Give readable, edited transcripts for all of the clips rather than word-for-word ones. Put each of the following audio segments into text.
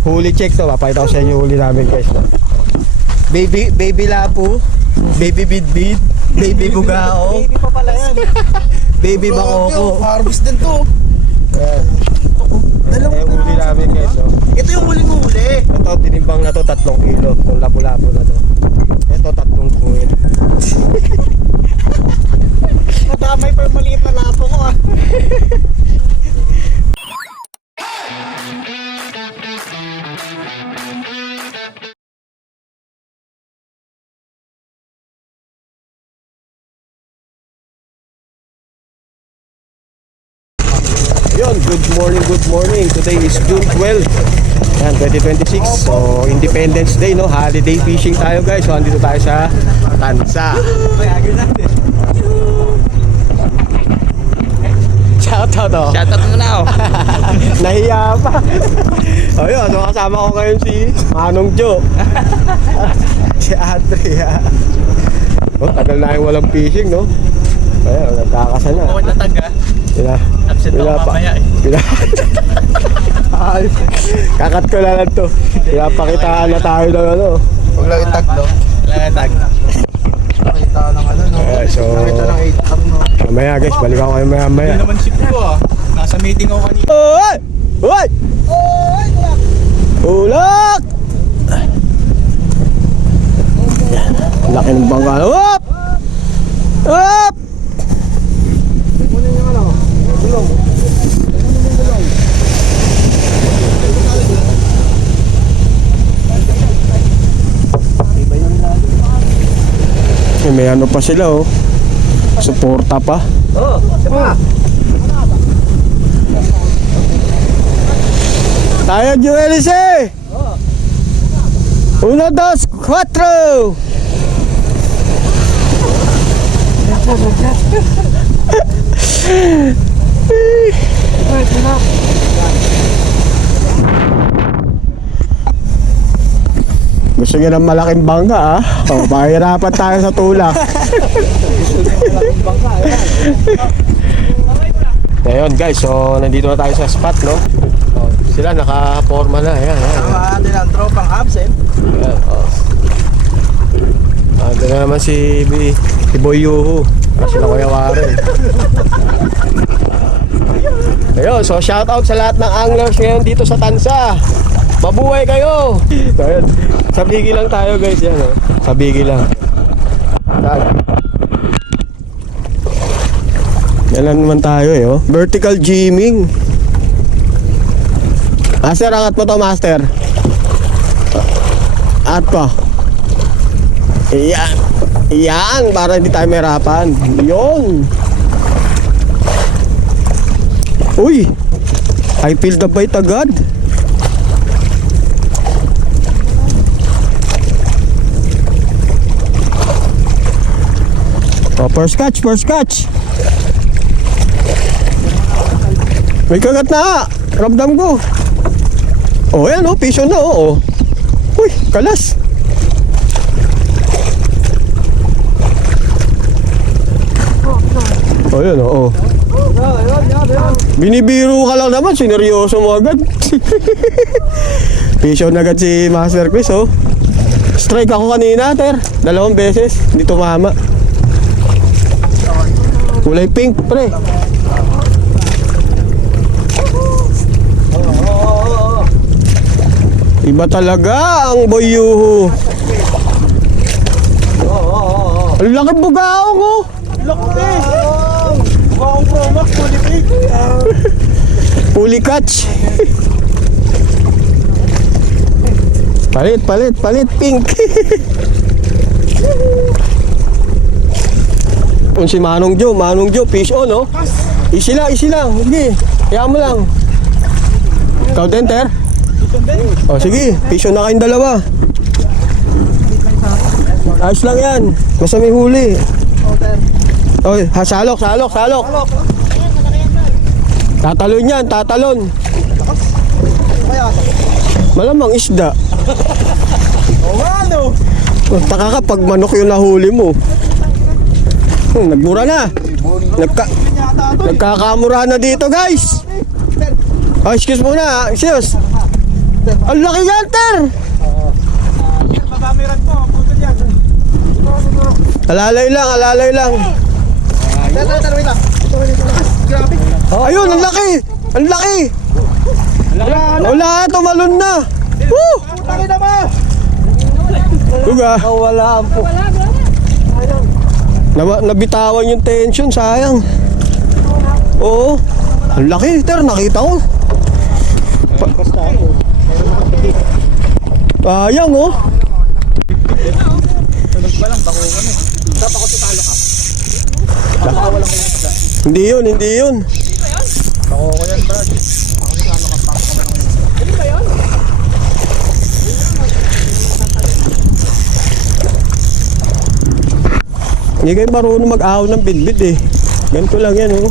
Huli check to, papakita ko sa inyo huli namin guys. Baby lapu, baby bidbid, baby bugao, Baby pa pala yan. baby bakoko. Harvest din to. Ayan. Dalawang Huli namin guys. Oh. Ito yung huling huli. Ito, tinimbang na to 3 kilo. Itong lapu-lapu na to. Ito, 3 buwit. Nadamay pa yung maliit na lapo ko ah. Yun, good morning. Today is June 12. Ayan, 2026. So, Independence Day, no? Holiday fishing tayo, guys. So, andito tayo sa Tansa. Shoutout, oh. Shoutout mo na oh. Nahiya pa. O yun, so kasama ko ngayon si Manong Joe. Si Adria. Oh, tagal na yung walang fishing, no? Ayan, nagkakasal na. Okay na tag ha. Absent ako mamaya eh. Ay, kakat ko na lang to. Pinapakitaan na tayo ng ano. Huwag lang itag no. Kailangan tag. Nakita ng ano no. So, Nakita ng 8 no. mamaya guys, balikan ko kayo maya. Hindi naman ship ko ah. Nasa meeting ako kanina. Oy! Oy! Ulak! Laki ng bangka. Hop! Hop! May ano pa sila oh. Suporta pa. Oh, siya. Tayo Juelice! 1, 2, 4! Gusto niya ng malaking bangka ah. O, mahirapan tayo sa tulak. Ayun guys, so nandito na tayo sa spot, no? O, sila naka-forma na, ayan. Tama din ang tropang absent. Ayan, o. Ando na naman si Boy Yuhu. Kasi na Kuya Warren. Ayun, so shoutout sa lahat ng anglers ngayon dito sa Tansa. Mabuhay kayo! So ayun, sa bigi lang tayo guys, yan o. Sa bigi lang. Yan lang naman tayo eh, oh. Vertical jimming. Master, angat mo to, master. At ko. Iyan. Iyan, para hindi tayo mahirapan. Yun. Uy. I feel the bite agad. Oh, first catch. May kagat na. Ramdam ko. Oh, yan oh, piso na oh. Uy, kalas. Oh, yan oh. Binibiro ka lang naman, sineryoso mo agad. Piso na agad si Master Chris oh. Strike ako kanina, ter. 2 beses, hindi tumama. Kulay pink, pre. Iba talaga ang Boy Yuhu. Ang laki bugao ko. Laki eh. Bukaong Pro Max, quality. Fully catch. Palit, pink. Kung si Manong Joe, fish on, oh. Easy lang. Sige, kaya mo lang. Ikaw din, Ter? O, sige, fish on na kayong dalawa. Ayos lang yan. Basta may huli. Oy, salok. Tatalon yan, tatalon. Malamang isda. Oh, ano? Taka ka pag manok yung nahuli mo. Nagmura na. Nagkakamura na dito, guys. Oh, excuse muna. Excuse. Ang laki yan, ter! Madami rin po, ang putol yan. Alalay lang, alalay lang. Wait lang. Grabe. Ayun, ang laki! Ang laki! Wala, tumalon na! Woo! Putangin na ba? Duga, Wala ang po. nabitawan yung tension, sayang. Oo. Ang laki, ter, nakita ko. Basta. Sayang, oh. Tunog pa lang, bako kami. Dapat ako tutalo ka. Baka walang may isda. Hindi yun, hindi yun. Bako ko yan, Brad. Ako tutalo ka pa. Hindi ba yun? Hindi kayo marunong mag-ahon ng bitbit eh. Ganito lang yan, oh.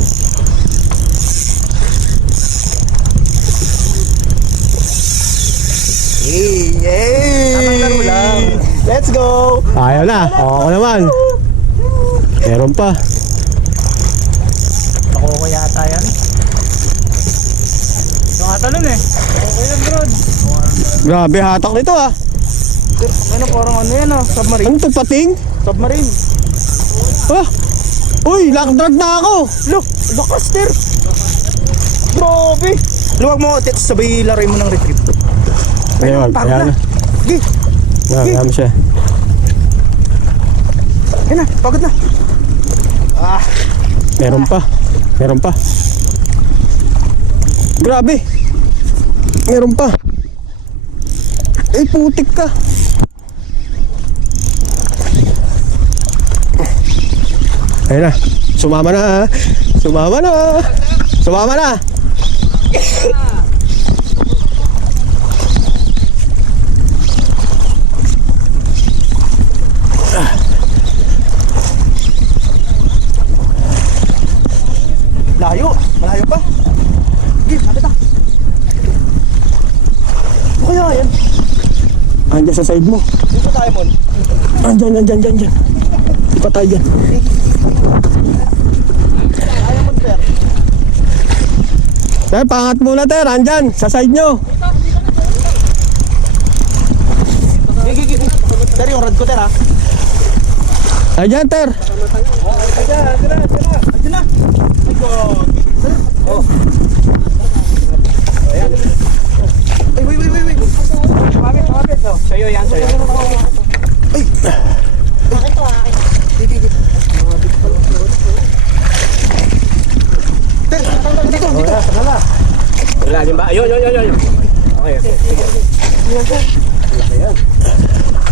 Yay! Let's go! Ayaw na. Ako naman. Meron pa. Bako ko yata yan. Yung atalon eh. Bako ko yan, Brad. Grabe hatak nito, ah. Ano parang ano yan ah? Submarine? Ano to, pating? Submarine. Ah! Uy, lakdrag na ako. Look! Lakas, Ter! Grabe! Luwag mo, Tet, sabay laray mo ng retrieve. Ayun, Pagod ayan na. na. Gi! Ayan siya. Yan na, pagod na. Ah! Meron pa. Meron pa. Grabe. Meron pa. Eh, putik ka. Ayun na. Sumama na. Sumama na. Sumama na. Layo! Malayo pa! Gi, lapit na! Ano kaya yan? Andiyan sa side mo. Dito tayo, Mon. Andyan. Di pa tayo dyan. Ayaw mo, Ter. Ter, pangat muna, Ter. Andyan, sa side nyo. Gi. Ter, yung rod ko, Ter, ha? Andyan, Ter. Diyan na! Ay, God! Oh. Ayan. Ay, wait. Pamit. Oh, sa'yo yan, sa'yo. Ay! Akin to, akin. Gi. Ter, dito. Wala din ba? Ayun. Okay.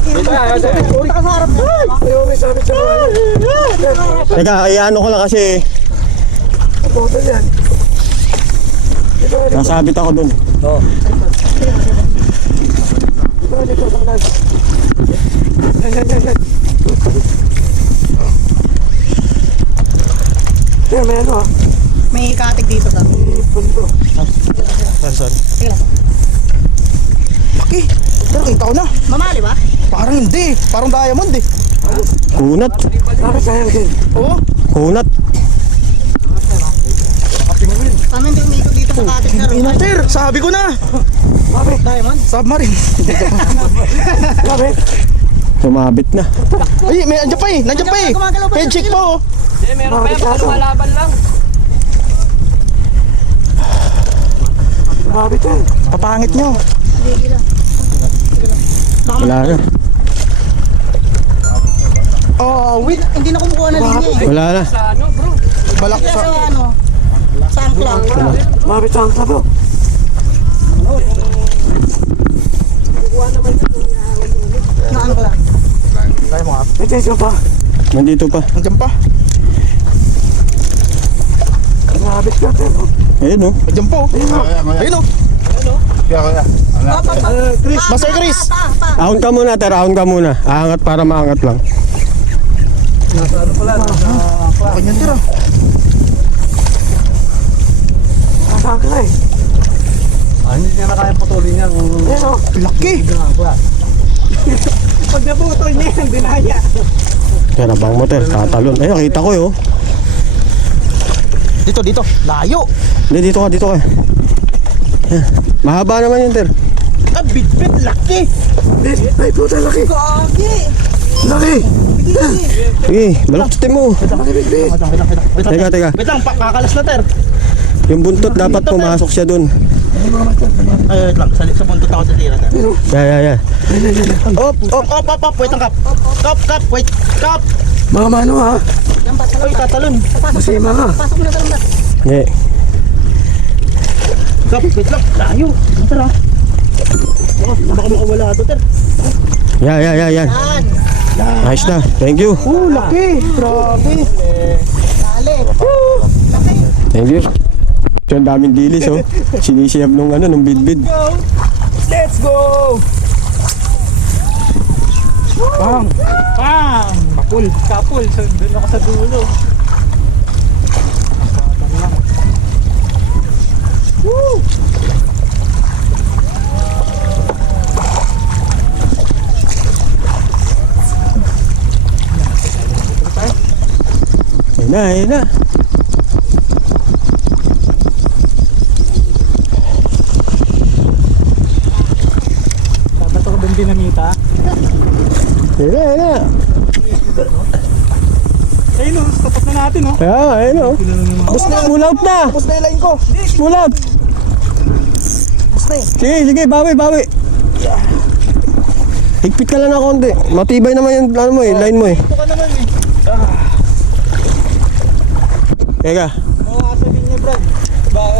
Punta ka sa harap mo. Ayaw, may sabit sa mga. Teka, iano ko lang kasi Botol yan. nasabit ako dun. Dito, tanggal. Yan. Yan, may ano, ah. May katig dito ta. Punto. Sorry. Sige lang. Laki! Pero kita ko na. Mamali ba? Parang hindi. Parang diamond eh. Kunat. Bakit sayang din? Oo. Kunat. Paano hindi umikot dito sa katig na rin? Inater, sabi ko na. Bakit? Diamond? Submarine. Bakit? Sumabit na. Ay, may andyan pa eh. Nandiyan pa eh. Gumagalaw pa Head siya, check sige pa oh. Meron pa yan, baka lumalaban lang. Bakit yan? Papangit nyo. Sige lang. Wala na. Oh, wait. Hindi na kumukuha na linya eh. Wala na. Sa ano, bro? Balak Kaya sa... sa ano? Sa angkla. Bakit sa angka bro? Na angkla. Tayo mga. May tension pa. Nandito pa. Nandiyan pa. Grabe ka pero. Ayun, oh. Nandiyan pa oh. Ayun oh. Master Chris. Pa. Ahon ka muna, Ter. Ahon ka muna. Aangat para maangat lang. Ganyan tira. Nasaan ka eh? Hindi niya na kaya putulin yan. Ayun oh. Laki. Pag nabutol niya yan, dinaya. Ter, abang mo, Ter. Tatalon. Ayun, nakita ko, oh. Dito. Layo. Hindi, dito ka. Yan. Mahaba naman yun, Ter. Ah, bit-bit, laki! Ay, puta, laki. Gagi! Laki. Sige, balaktutin mo. Wait lang. Teka. Wait lang, kakalas na, ter. Yung buntot dapat pumasok siya dun. Ay, wait lang, sa buntot ako titira, ter. Yeah. Op! Wait lang, kap. Kap, wait, kap! Mga mano ha. Ay, tatalon. Masima ka. Pasok mo na talong na. Yeah. Kap, wait lang, layo. Ter, ha? Baka makawala ito, ter. Yeah. Yan. Nice na. Thank you. Oh, laki! Grabe! Dali. Thank you. So, ang daming dilis, oh. Sinisiyab nung bidbid. Let's go! Bang! Bang! Kapul. Doon ako sa dulo. Woo! Ayun na. Dapat ako din dinamita. Ayun na. Ayun o, tapat na natin o. Ayun, oh. Pull out na. Tapos na yung line ko. Pull out. Sige, bawi. Higpit ka lang na konti. Matibay naman yung line mo eh. Ito ka naman eh. Teka, Oo, sabihin niya, Brad.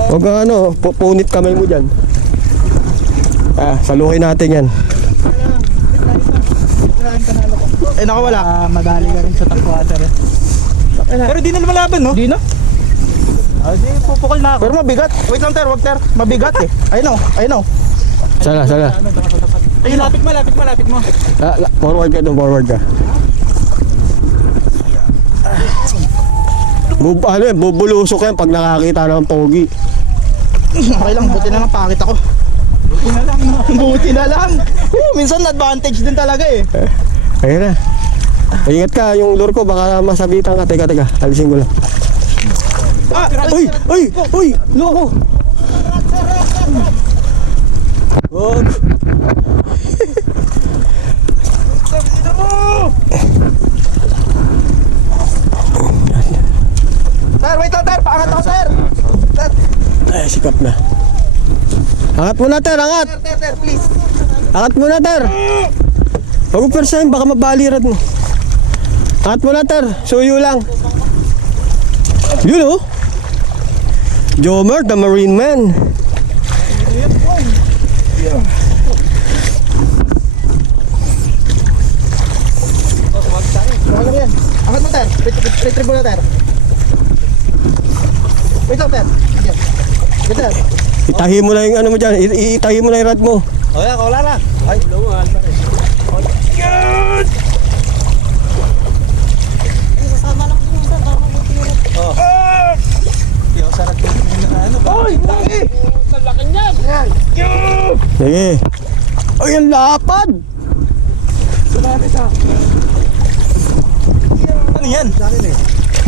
huwag kang punit kamay mo dyan. Saluhin natin yan. Eh, nakawala. Madali ka rin sa takwater eh. Pero di na lumalaban, no? Di na? Di, pupukol na ako. Pero mabigat. Wait lang, ter. Wag, ter. Mabigat eh. Ayun o. Sana. Ayun, lapit mo. Forward ka. Bubulusok yan pag nakakita ng pogi. Okay lang, buti na lang pakit ako. Buti na lang. Minsan advantage din talaga eh. Ayun na. Ingat ka, yung lure ko baka masabitan ka. Teka, alisin ko lang. Uy! Loko! Wag! Ter, wait lang, ter. Paangat ako, ter. Ay, sikap na. Angat mo na, ter, angat! Ter, please. Angat mo na, ter! Huwag mo persahin, baka mabalirat mo. Angat mo na, ter. Suyo lang. Yun, oh. Jomer, the Marine Man. Okay lang yan. Angat mo, ter. Retrieve mo na, ter. Wait lang, ter. Yan. Wait, ter. Itahi mo na yung mo dyan. Itahi mo na yung rod mo. O yan, wala na. Ay, lumal. Kasama lang po sa tama mo tira. Hindi ako sarap yung ano ba? Oy, laki! Sa laki niyan! Sige. Ay, ang lapad! Ano yan?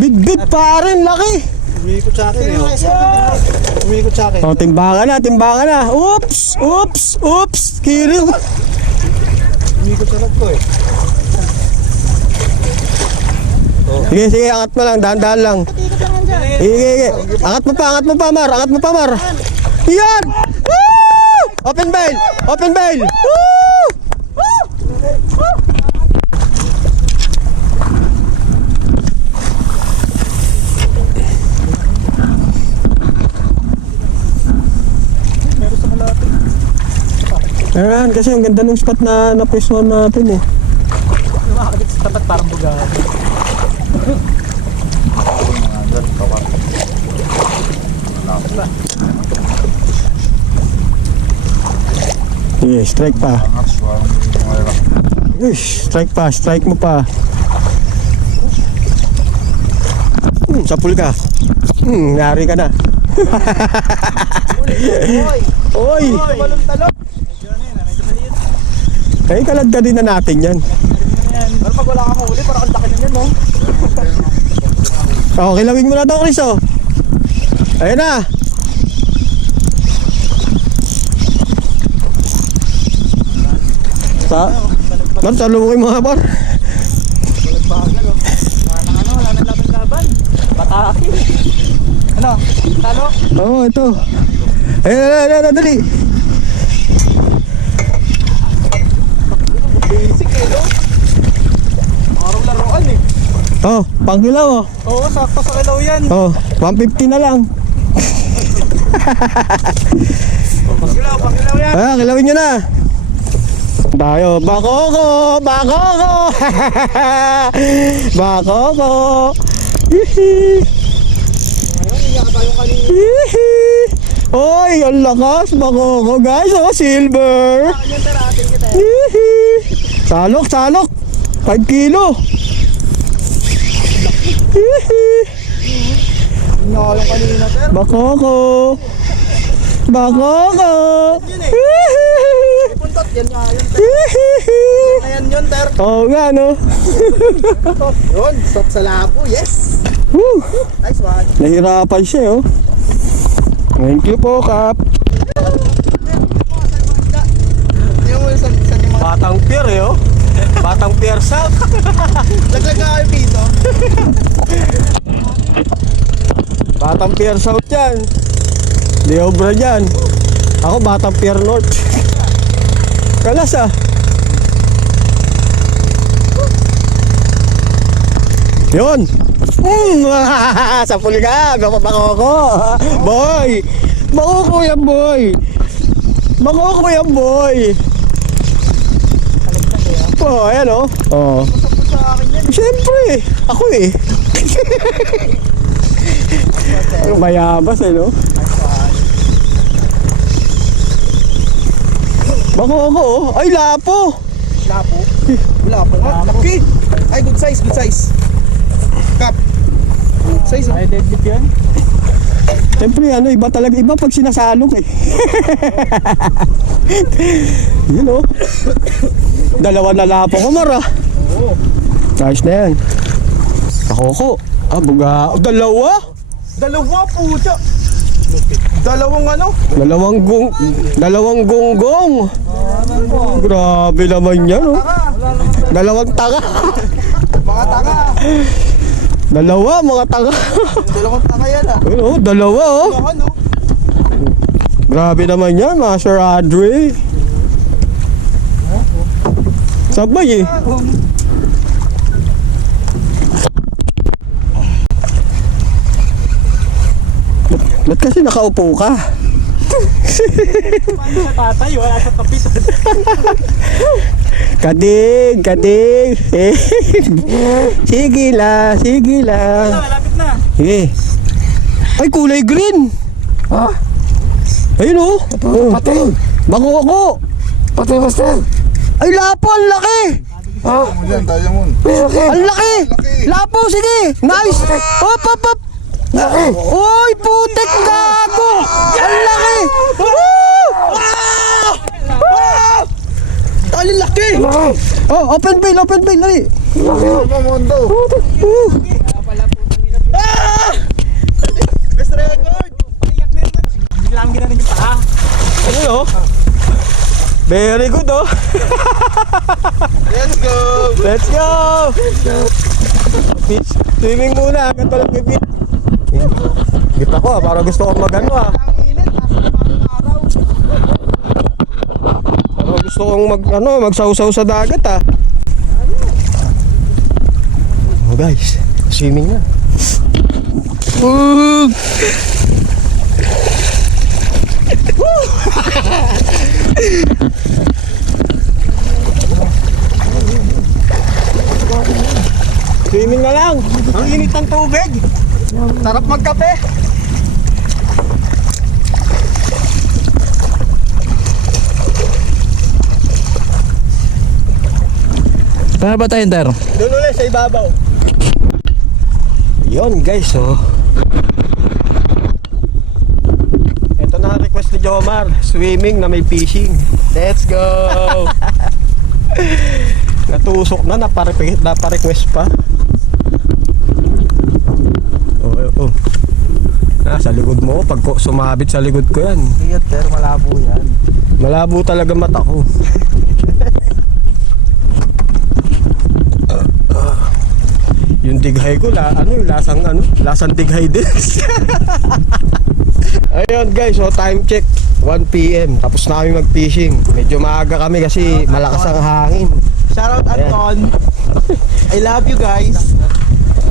Big pa rin, laki! Umikot sa akin eh. Umikot sa akin. Oh, timbangan na. Oops! Kiriw! Umikot sa lag ko eh. Sige, angat mo lang, dahan-dahan lang. Tikot lang yan dyan. Sige. Angat mo pa, Mar. Yan! Woo! Open bail! Woo! Ayan, kasi ang ganda ng spot na napesuan natin eh. Nakakabit sa tapat parang bugahan. Yeah, strike pa. Strike mo pa. Sapul ka. Nari ka na. Oy! Talon-talon. Ay, kalagda din na natin yan. Pero pag wala kang huli, parang ang laki na yan, no? Oh, kilawin mo na daw, Chris, oh. Ayun na. Mar, salukin mga par. Wala nang laban-laban. Bataki. Ano? Talo? Oo, ito. Ayun, dali. Basic eh, no? Araw-laruan eh. Oh, panghilaw oh. Oo, sakto sa kilaw yan. Oh, 150 na lang. Pangkilaw yan. Ah, kilawin nyo na. Tayo, bakoko. Bakoko. Hihi. Hihi. Oy, ang lakas. Bakoko guys, oh, silver. Hihi. Salok. 5 kilo. Hihi. Nyalong kanina, sir. Bakoko. Puntot, yan nga yun. Hihi. Ayan yun, sir. Oo nga, no? Yun, sok sa lapo, yes. Woo! Nice one. Nahirapan siya, oh. Thank you po, Kap. Yung mo sa yung mga Batang pier, eh, oh. Batang pier south. laglag nga kayo piso. Batang pier south yan. Di obra dyan. Ako, batang pier north. Kalas, ah. Yun. Sapul ka. Bakoko. Boy. Bakoko yan, boy. Bakoko yan, boy. Oh, ayan, oh. Oh. Sapot sa akin yan. Siyempre. Ako, eh. Mayabas, eh, no? Bakoko, oh. Ay, lapo. Lapo? Lapo nga. Laki. Ay, good size. Kap. Good size. Ay, deadlift yan. Siyempre, ano, iba talaga. Iba pag sinasalok, eh. Yun, oh. Dalawa na lapo ko, Mara. Oo. Ayos na yan. Bakoko. Ah, buga. Dalawa? Dalawa, puta. Dalawang ano? Dalawang gonggong. Grabe naman yan, oh. Dalawang tanga. Mga tanga. Dalawa, mga tanga. Dalawang tanga yan ah. Ayun, oh, dalawa, oh. Ano? Grabe naman yan, Master Adre. Sabay, eh. Ba't kasi nakaupo ka? Paano sa tatay? Wala sa kapitan. Kadig. Eh. Sige lang. Malapit na. Sige. Ay, kulay green. Ha? Ayun, oh. Pati. Bakoko. Pati, master. Ay, lapo, ang laki. Ha? Yan, diamond. Laki. Ang laki. Lapo, sige. Nice. Hop. Laki. Uy, putik gago. Ang laki. Tali laki. Laki. Oh, open vein, dali. Laki. Mondo. Best record. Biglang ginanin yung paa. Ayun, oh. Very good, oh. Let's go. Let's go. Beach swimming muna. Hanggang walang pipit. Gita ko, ah. Parang gusto kong magano, ah. Ang init. Nasa parang araw. Parang gusto kong magsawsaw sa dagat, ah. Oh, guys. Swimming na. Swimming na lang. Ang init ng tubig. Sarap magkape. Saan ba tayo, Ter? Doon ulit sa ibabaw. Yun, guys, oh. Ito na ang request ni Jomar. Swimming na may fishing. Let's go. Natusok na, naparequest pa. Oh. Sa likod mo, pag sumabit sa likod ko yan. Iyot, pero malabo yan. Malabo talaga mata ko. dighay ko, lasang dighay din. Ayun guys, so time check 1 PM, tapos na kami mag-fishing. Medyo maaga kami kasi malakas ang hangin. Shoutout Anton. I love you guys.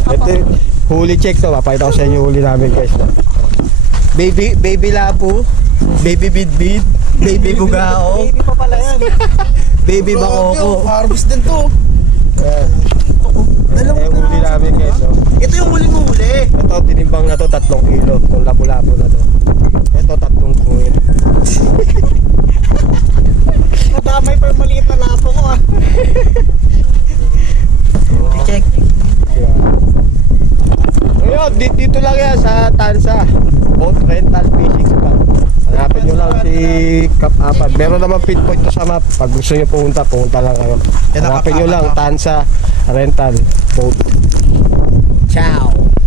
Ito, huli check to, papakita ko sa inyo huli namin guys. Baby lapu, baby bidbid, baby bugao, Baby pa pala yan. baby bakoko. Harvest din to. Ayan. Dalawang Huli namin guys. Oh. Ito yung huling huli. Ito, tinimbang na to 3 kilo. Itong lapu-lapu na to. Ito, 3 buwit. Nadamay pa yung maliit na lapo ko ah. Check. Ayun, dito lang yan sa Tansa. Boat rental fishing spot. Hanapin nyo lang si Cap Apat. Meron naman pinpoint to sa map. Pag gusto nyo pumunta lang kayo. Yan ang Hanapin Cap nyo lang Apat, Tansa rental boat. Ciao!